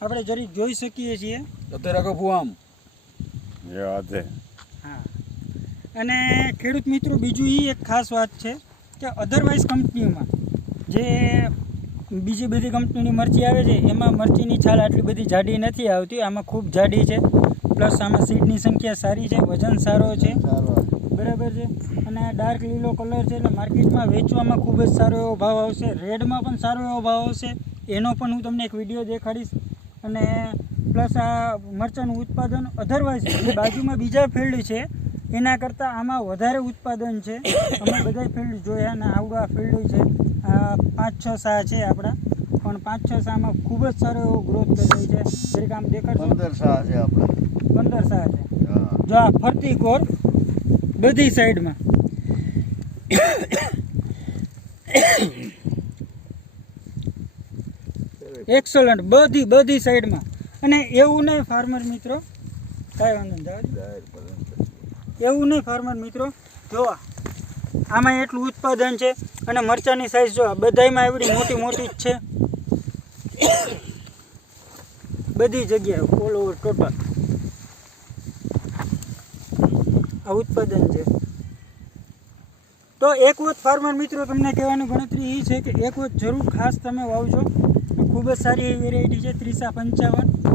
આપણે જરી જોઈ શકીએ છીએ. અત્યારે આખો ફુવામ હા, અને ખેડૂત મિત્રો બીજું એ એક ખાસ વાત છે કે અધરવાઇઝ કંપનીઓમાં જે બીજી બધી કંપનીની મરચી આવે છે એમાં મરચીની છાલ આટલી બધી જાડી નથી આવતી. આમાં ખૂબ જાડી છે, પ્લસ આમાં સીડની સંખ્યા સારી છે, વજન સારો છે, બરાબર છે. અને ડાર્ક લીલો કલર છે એટલે માર્કેટમાં વેચવામાં ખૂબ જ સારો એવો ભાવ આવશે. રેડમાં પણ સારો એવો ભાવ આવશે, એનો પણ હું તમને એક વિડીયો દેખાડીશ. અને પ્લસ આ મરચાંનું ઉત્પાદન અધરવાઇઝ બાજુમાં બીજા ફિલ્ડ છે એના કરતાં આમાં વધારે ઉત્પાદન છે. અમે બધા ફિલ્ડ જોયા અને આવડું આ ફિલ્ડ છે, આ 5-6 સા છે આપણા, પણ 5-6 સામાં ખૂબ જ સારો એવો ગ્રોથ કરી છે. દરેક આમ દેખાડશો 15 સા છે આપણે, 15 સા છે. જો આ ફરતી કોર બધી સાઈડમાં એક્સલન્ટ, બધી સાઈડમાં. અને એવું નહીં ફાર્મર મિત્રો, કાંઈ વાંધો નહીં, એવું નહીં ફાર્મર મિત્રો, જોવા આમાં એટલું ઉત્પાદન છે. અને મરચાંની સાઈઝ જો બધામાં એવડી મોટી મોટી જ છે, બધી જગ્યાએ ઓલ ઓવર ટોટલ આ ઉત્પાદન છે. તો એક વખત ફાર્મર મિત્રો તમને કહેવાની ગણતરી એ છે કે એક વખત જરૂર ખાસ તમે વાવજો. ખૂબ જ સારી એવી વેરાયટી છે 3055.